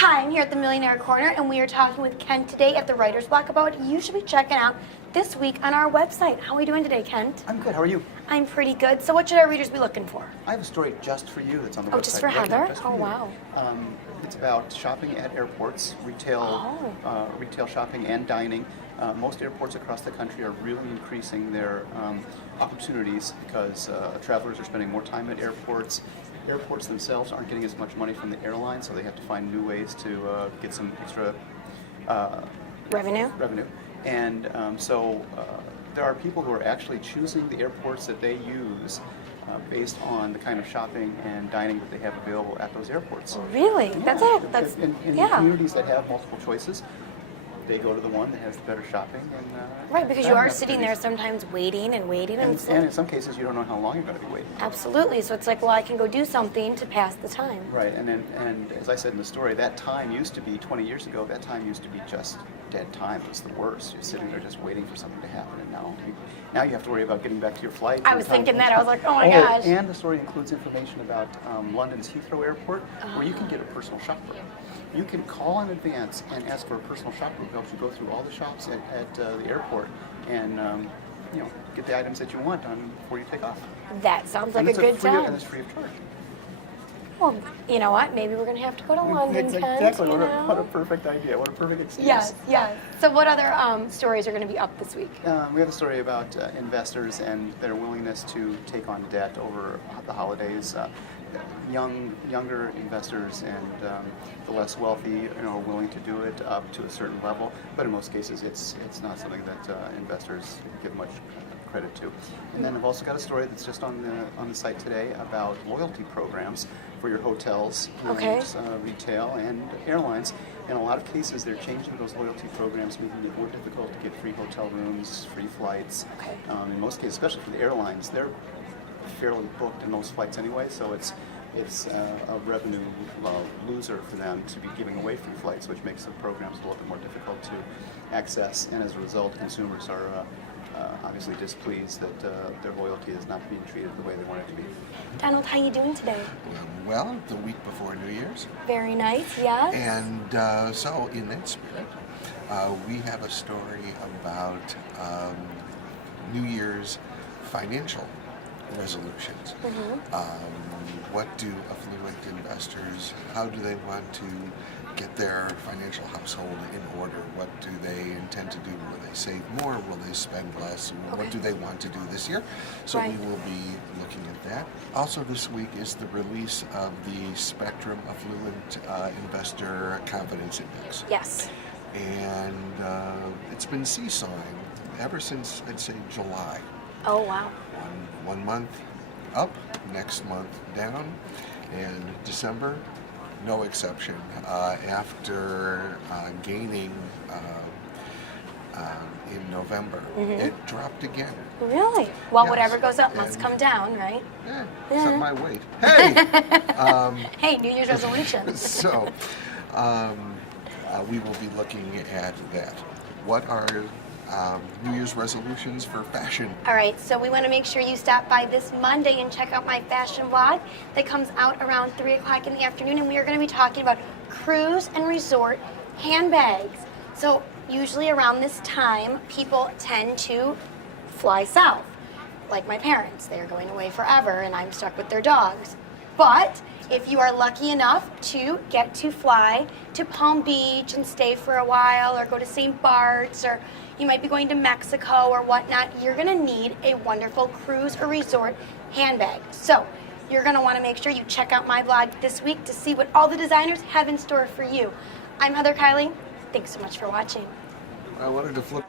Hi, I'm here at the Millionaire Corner, and we are talking with Kent today at the Writer's Block about what you should be checking out this week on our website. How are we doing today, Kent? I'm good. How are you? I'm pretty good. So what should our readers be looking for? I have a story just for you that's on the website. Oh, just for right now, Heather? just for Oh, you. wow. It's about shopping at airports, retail shopping and dining. Most airports across the country are really increasing their opportunities because travelers are spending more time at airports. Airports themselves aren't getting as much money from the airlines, so they have to find new ways to get some extra Revenue? And so there are people who are actually choosing the airports that they use based on the kind of shopping and dining that they have available at those airports. Really? Yeah. That's in yeah. communities that have multiple choices, they go to the one that has the better shopping. And, Right, because you dining are sitting there opportunities. sometimes waiting and waiting. And, it's and like, in some cases, you don't know how long you're going to be waiting. absolutely. So it's like, well, I can go do something to pass the time. Right, and as I said in the story, that time used to be, 20 years ago, that time used to be just dead time. It was the worst. You're sitting there just waiting for something to happen, and now you have to worry about getting back to your flight. I was thinking that. I was like, oh my gosh. And the story includes information about London's Heathrow Airport, where you can get a personal shopper. You can call in advance and ask for a personal shopper who helps you go through all the shops at the airport and get the items that you want before you take off. That sounds like And a good time. And it's free of charge. Well, you know what? Maybe we're going to have to go to London, Kent. Exactly. You What a know? perfect idea. What a perfect excuse. Yes, yes. So what other stories are going to be up this week? We have a story about investors and their willingness to take on debt over the holidays. Younger investors and the less wealthy are willing to do it up to a certain level, but in most cases it's not something that investors give much credit to. And then I've also got a story that's just on the site today about loyalty programs for your hotels, and, retail, and airlines. In a lot of cases, they're changing those loyalty programs, making it more difficult to get free hotel rooms, free flights. Okay. In most cases, especially for the airlines, they're fairly booked in those flights anyway, so it's a revenue loser for them to be giving away free flights, which makes the programs a little bit more difficult to access, and as a result, consumers are obviously displeased that their loyalty is not being treated the way they want it to be. Donald, how you doing today? Well, the week before New Year's. Very nice, yes. And so in that spirit, we have a story about New Year's financial resolutions. What do affluent investors, how do they want to get their financial household in order? What do they intend to do? Will they save more? Will they spend less? What do they want to do this year? So we will be looking at that. Also this week is the release of the Spectrum Affluent Investor Confidence Index. Yes. And it's been seesawing ever since, I'd say, July. Oh, wow. One month up, next month down, and December, no exception. After gaining in November, it dropped again. Really? Well, Yes. whatever goes up must And- come down, right? It's on my weight. Hey! Hey, New Year's resolutions. So, we will be looking at that. What are New Year's resolutions for fashion? All right, so we want to make sure you stop by this Monday and check out my fashion blog that comes out around 3 o'clock in the afternoon, and we are going to be talking about cruise and resort handbags. So usually around this time, people tend to fly south, like my parents. They're going away forever, and I'm stuck with their dogs. But if you are lucky enough to get to fly to Palm Beach and stay for a while, or go to St. Bart's, or you might be going to Mexico or whatnot, you're gonna need a wonderful cruise or resort handbag. So you're gonna wanna make sure you check out my blog this week to see what all the designers have in store for you. I'm Heather Kiley. Thanks so much for watching. I wanted to flip